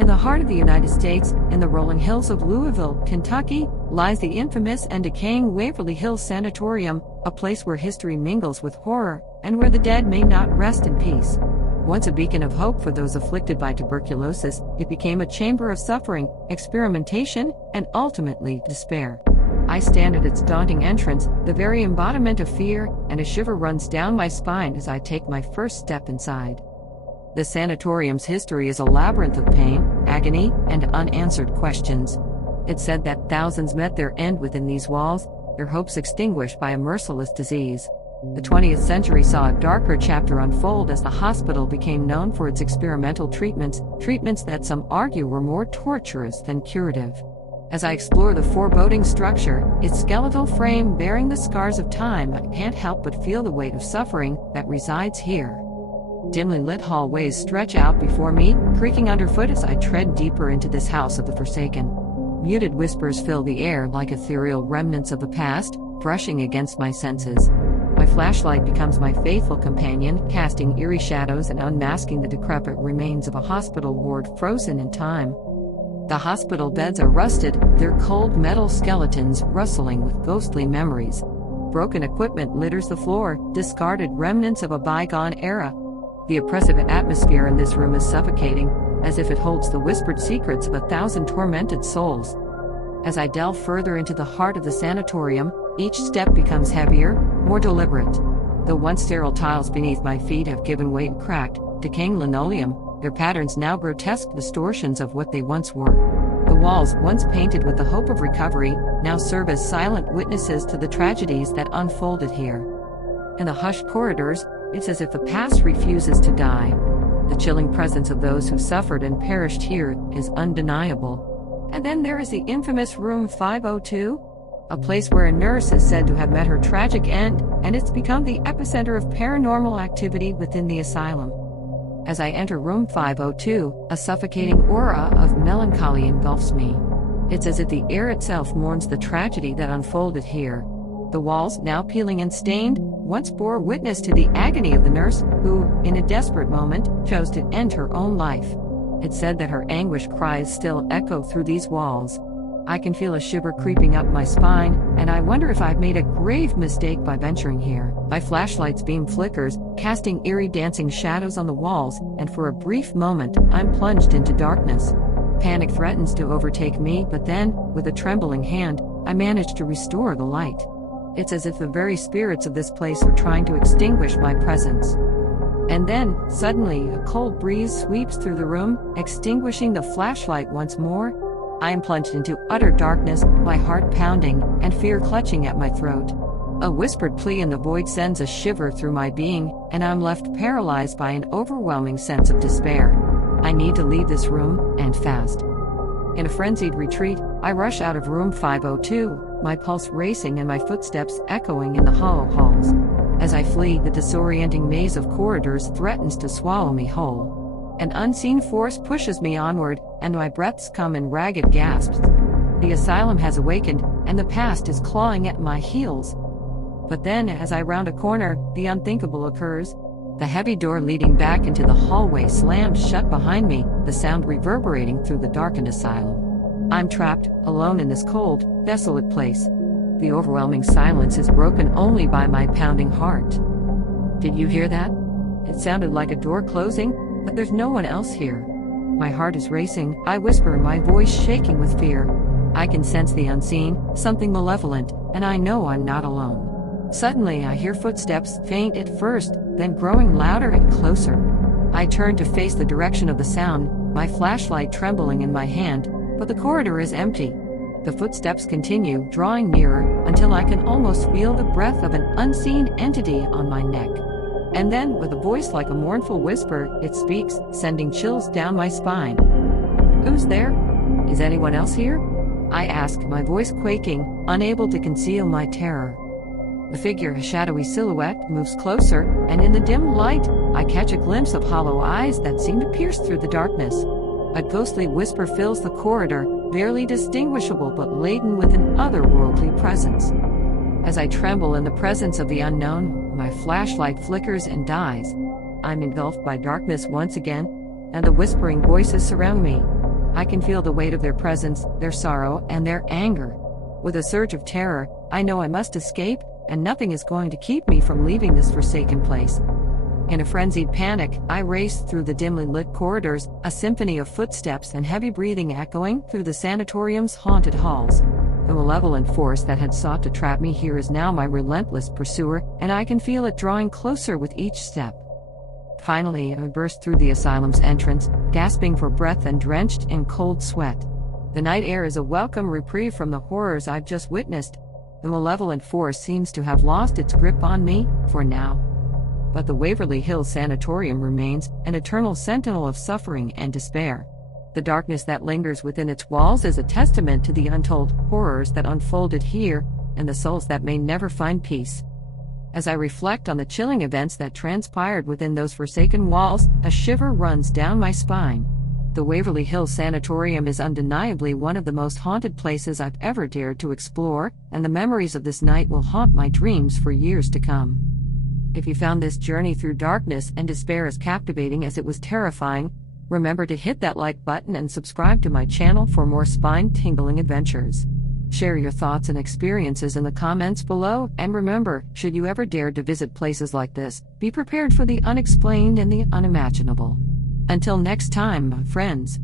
In the heart of the United States, in the rolling hills of Louisville, Kentucky, lies the infamous and decaying Waverly Hills Sanatorium, a place where history mingles with horror, and where the dead may not rest in peace. Once a beacon of hope for those afflicted by tuberculosis, it became a chamber of suffering, experimentation, and ultimately despair. I stand at its daunting entrance, the very embodiment of fear, and a shiver runs down my spine as I take my first step inside. The sanatorium's history is a labyrinth of pain, agony, and unanswered questions. It's said that thousands met their end within these walls, their hopes extinguished by a merciless disease. The 20th century saw a darker chapter unfold as the hospital became known for its experimental treatments that some argue were more torturous than curative. As I explore the foreboding structure, its skeletal frame bearing the scars of time, I can't help but feel the weight of suffering that resides here. Dimly lit hallways stretch out before me, creaking underfoot as I tread deeper into this house of the forsaken. Muted whispers fill the air like ethereal remnants of the past, brushing against my senses. My flashlight becomes my faithful companion, casting eerie shadows and unmasking the decrepit remains of a hospital ward frozen in time. The hospital beds are rusted, their cold metal skeletons rustling with ghostly memories. Broken equipment litters the floor, discarded remnants of a bygone era. The oppressive atmosphere in this room is suffocating, as if it holds the whispered secrets of 1,000 tormented souls. As I delve further into the heart of the sanatorium, each step becomes heavier, more deliberate. The once sterile tiles beneath my feet have given way to cracked, decaying linoleum, their patterns now grotesque distortions of what they once were. The walls, once painted with the hope of recovery, now serve as silent witnesses to the tragedies that unfolded here. In the hushed corridors, it's as if the past refuses to die. The chilling presence of those who suffered and perished here is undeniable. And then there is the infamous Room 502, a place where a nurse is said to have met her tragic end, and it's become the epicenter of paranormal activity within the asylum. As I enter Room 502, a suffocating aura of melancholy engulfs me. It's as if the air itself mourns the tragedy that unfolded here. The walls, now peeling and stained, once bore witness to the agony of the nurse who, in a desperate moment, chose to end her own life. It's said that her anguished cries still echo through these walls. I can feel a shiver creeping up my spine, and I wonder if I've made a grave mistake by venturing here. My flashlight's beam flickers, casting eerie dancing shadows on the walls, and for a brief moment, I'm plunged into darkness. Panic threatens to overtake me, but then, with a trembling hand, I manage to restore the light. It's as if the very spirits of this place are trying to extinguish my presence. And then, suddenly, a cold breeze sweeps through the room, extinguishing the flashlight once more. I am plunged into utter darkness, my heart pounding, and fear clutching at my throat. A whispered plea in the void sends a shiver through my being, and I'm left paralyzed by an overwhelming sense of despair. I need to leave this room, and fast. In a frenzied retreat, I rush out of Room 502, my pulse racing and my footsteps echoing in the hollow halls. As I flee, the disorienting maze of corridors threatens to swallow me whole. An unseen force pushes me onward, and my breaths come in ragged gasps. The asylum has awakened, and the past is clawing at my heels. But then, as I round a corner, the unthinkable occurs. The heavy door leading back into the hallway slams shut behind me, the sound reverberating through the darkened asylum. I'm trapped, alone in this cold, desolate place. The overwhelming silence is broken only by my pounding heart. Did you hear that? It sounded like a door closing, but there's no one else here. My heart is racing, I whisper, my voice shaking with fear. I can sense the unseen, something malevolent, and I know I'm not alone. Suddenly I hear footsteps, faint at first, then growing louder and closer. I turn to face the direction of the sound, my flashlight trembling in my hand, but the corridor is empty. The footsteps continue, drawing nearer, until I can almost feel the breath of an unseen entity on my neck. And then, with a voice like a mournful whisper, it speaks, sending chills down my spine. "Who's there? Is anyone else here?" I ask, my voice quaking, unable to conceal my terror. The figure, a shadowy silhouette, moves closer, and in the dim light, I catch a glimpse of hollow eyes that seem to pierce through the darkness. A ghostly whisper fills the corridor, barely distinguishable but laden with an otherworldly presence. As I tremble in the presence of the unknown, my flashlight flickers and dies. I'm engulfed by darkness once again, and the whispering voices surround me. I can feel the weight of their presence, their sorrow, and their anger. With a surge of terror, I know I must escape, and nothing is going to keep me from leaving this forsaken place. In a frenzied panic, I raced through the dimly lit corridors, a symphony of footsteps and heavy breathing echoing through the sanatorium's haunted halls. The malevolent force that had sought to trap me here is now my relentless pursuer, and I can feel it drawing closer with each step. Finally, I burst through the asylum's entrance, gasping for breath and drenched in cold sweat. The night air is a welcome reprieve from the horrors I've just witnessed. The malevolent force seems to have lost its grip on me, for now. But the Waverly Hills Sanatorium remains, an eternal sentinel of suffering and despair. The darkness that lingers within its walls is a testament to the untold horrors that unfolded here, and the souls that may never find peace. As I reflect on the chilling events that transpired within those forsaken walls, a shiver runs down my spine. The Waverly Hills Sanatorium is undeniably one of the most haunted places I've ever dared to explore, and the memories of this night will haunt my dreams for years to come. If you found this journey through darkness and despair as captivating as it was terrifying, remember to hit that like button and subscribe to my channel for more spine-tingling adventures. Share your thoughts and experiences in the comments below, and remember, should you ever dare to visit places like this, be prepared for the unexplained and the unimaginable. Until next time, my friends.